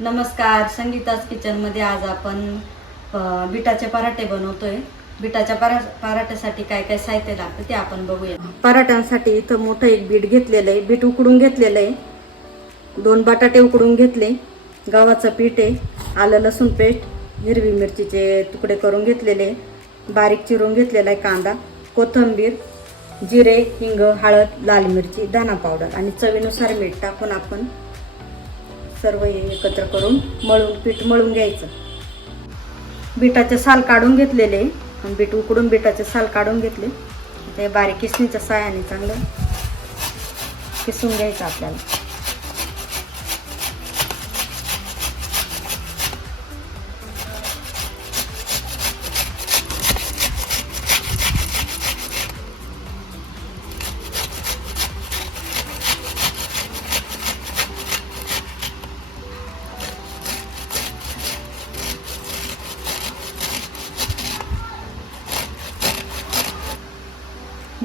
नमस्कार संगीताज किचनमध्ये आज आपण बिटाचे पराठे बनवतोय. बिटाच्या परा पराठ्यासाठी काय काय साहित्य लागतं ते आपण बघूया. पराठ्यांसाठी इथं मोठं एक बीट घेतलेलं आहे. बीट उकडून घेतलेलं आहे. दोन बटाटे उकडून घेतले. गव्हाचं पीठ आहे. आलं लसूण पेस्ट हिरवी मिरचीचे तुकडे करून घेतलेले बारीक चिरून घेतलेला आहे कांदा कोथिंबीर जिरे हिंग हळद लाल मिरची धना पावडर आणि चवीनुसार मीठ टाकून आपण सर्व हे एकत्र करून मळून पीठ मळून घ्यायचं. बिटाचे साल काढून घेतलेले. आणि बीट उकडून बिटाचे साल काढून घेतले. ते बारीक किसणीच्या साह्याने चांगलं किसून घ्यायचं आपल्याला.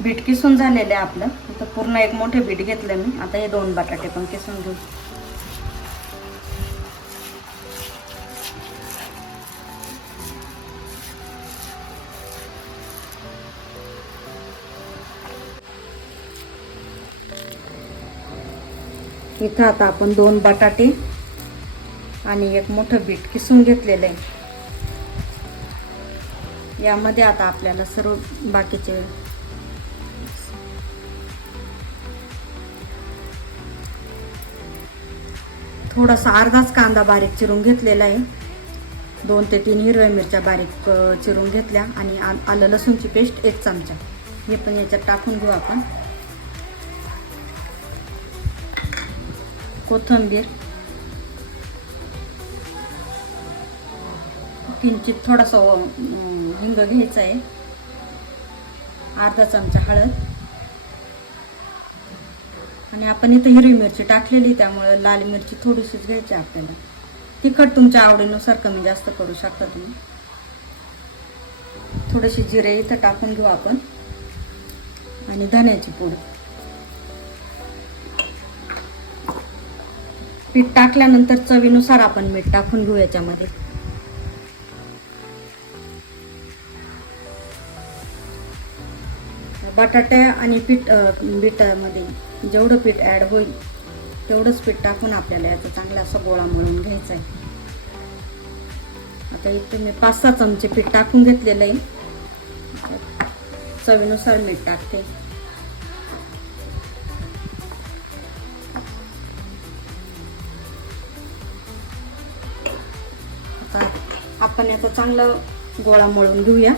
बीट किसून झालेलं आहे आपलं. इथं पूर्ण एक मोठे बीट घेतलं मी. आता हे दोन बटाटे पण किसून घेऊ. इथं आता आपण दोन बटाटे आणि एक मोठं बीट किसून घेतलेलं आहे. यामध्ये आता आपल्याला सर्व बाकीचे थोडासा अर्धाच कांदा बारीक चिरून घेतलेला आहे. दोन ते तीन हिरव्या मिरच्या बारीक चिरून घेतल्या आणि आ- आलं लसूणची पेस्ट एक चमचा. हे पण याच्यात टाकून घेऊ आपण. कोथिंबीर. किंचित थोडासा हिंग घ्यायचा आहे. अर्धा चमचा हळद. आणि आपण इथं हिरवी मिरची टाकलेली त्यामुळे लाल मिरची थोडीशीच घ्यायची आपल्याला. तिखट तुमच्या आवडीनुसार कमी जास्त करू शकता तुम्ही. थोडेसे जिरे इथं टाकून घेऊ आपण. आणि धन्याची पूड. पीठ टाकल्यानंतर चवीनुसार आपण मीठ टाकून घेऊ याच्यामध्ये. बटाट्या आणि पीठ अ, जेवढं पीठ ॲड होईल तेवढंच पीठ टाकून आपल्याला याचा चांगला असा गोळा मळून घ्यायचा आहे. आता इथे मी पाच सहा चमचे पीठ टाकून घेतलेलं आहे. चवीनुसार मीठ टाकते. आता आपण याचा चांगला गोळा मळून घेऊया.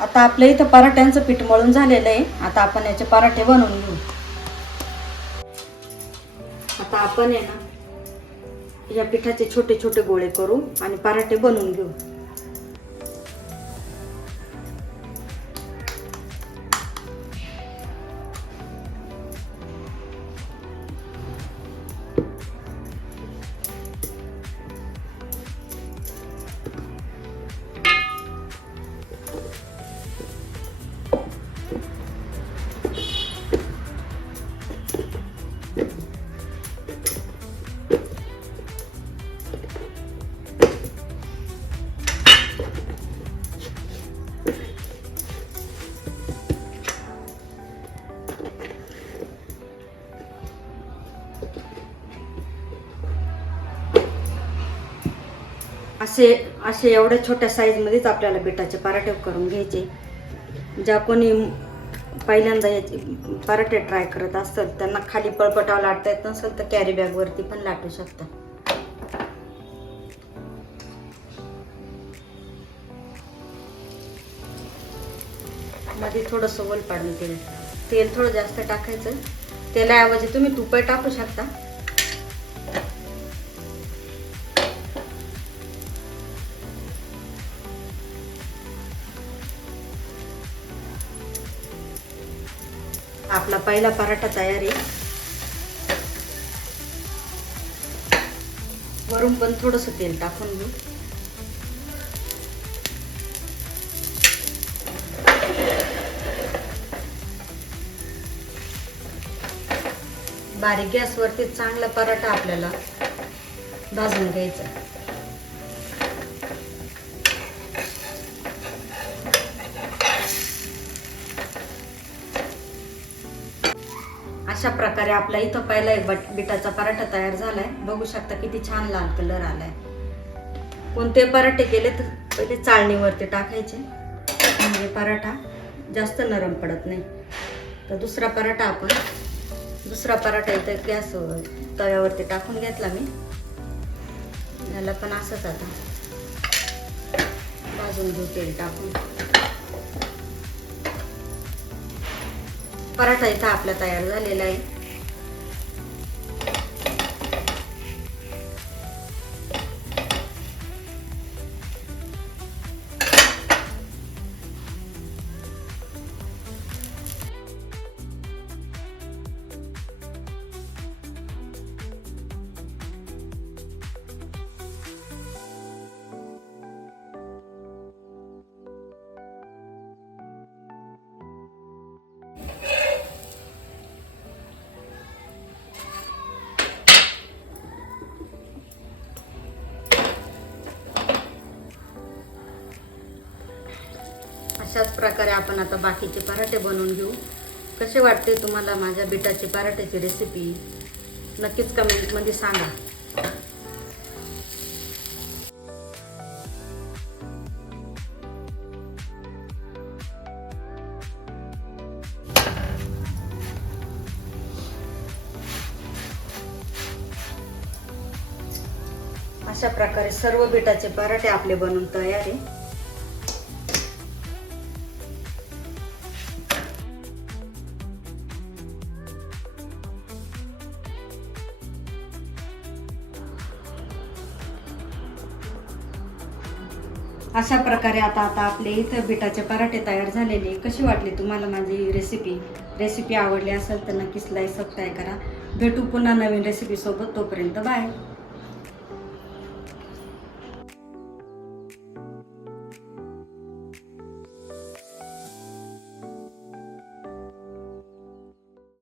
आता आपल्या इथं पराठ्यांचं पीठ मळून झालेलं आहे. आता आपण याचे पराठे बनवून घेऊ. आता आपण आहे ना या पिठाचे छोटे छोटे गोळे करू आणि पराठे बनवून घेऊ. असे असे एवढ्या छोट्या साईजमध्येच आपल्याला बिटाचे पराठे करून घ्यायचे. ज्या कोणी पहिल्यांदा याचे पराठे ट्राय करत असतात त्यांना खाली पळपटावं लाटता येत नसेल तर कॅरी बॅगवरती पण लाटू शकतात. मध्ये थोडंसं ओल पाडून तेल तेल थोडं जास्त टाकायचं. तेलाऐवजी तुम्ही तुपही टाकू शकता. आपला पहिला पराठा तयार आहे. वरून पण थोडंसं तेल टाकून घेऊ. बारीक गॅसवरती चांगला पराठा आपल्याला भाजून घ्यायचा. अशा प्रकारे आपला इथं पहिला एक बट बिटाचा पराठा तयार झालाय. बघू शकता किती छान लाल कलर आलाय. कोणते पराठे केले तर पहिले चाळणीवरती टाकायचे. म्हणजे पराठा जास्त नरम पडत नाही. तर दुसरा पराठा आपण दुसरा पराठा इथं गॅस तव्यावरती टाकून घेतला मी. याला पण असंच आता भाजून घेऊ तेल टाकून. पराठा इथं आपला तयार झालेला आहे. अशाच प्रकारे आपण आता बाकीचे पराठे बनवून घेऊ. कसे वाटते तुम्हाला माझ्या बिटाचे पराठ्याची रेसिपी नक्कीच कमेंटमध्ये सांगा. अशा प्रकारे सर्व बिटाचे पराठे आपले बनवून तयार आहे. अशा प्रकारे आता आता आपले इथं बिटाचे पराठे तयार झालेले. कशी वाटली तुम्हाला माझी रेसिपी रेसिपी आवडली असेल तर नक्कीच लाईक सबस्क्राईब करा. भेटू पुन्हा नवीन रेसिपीसोबत तोपर्यंत बाय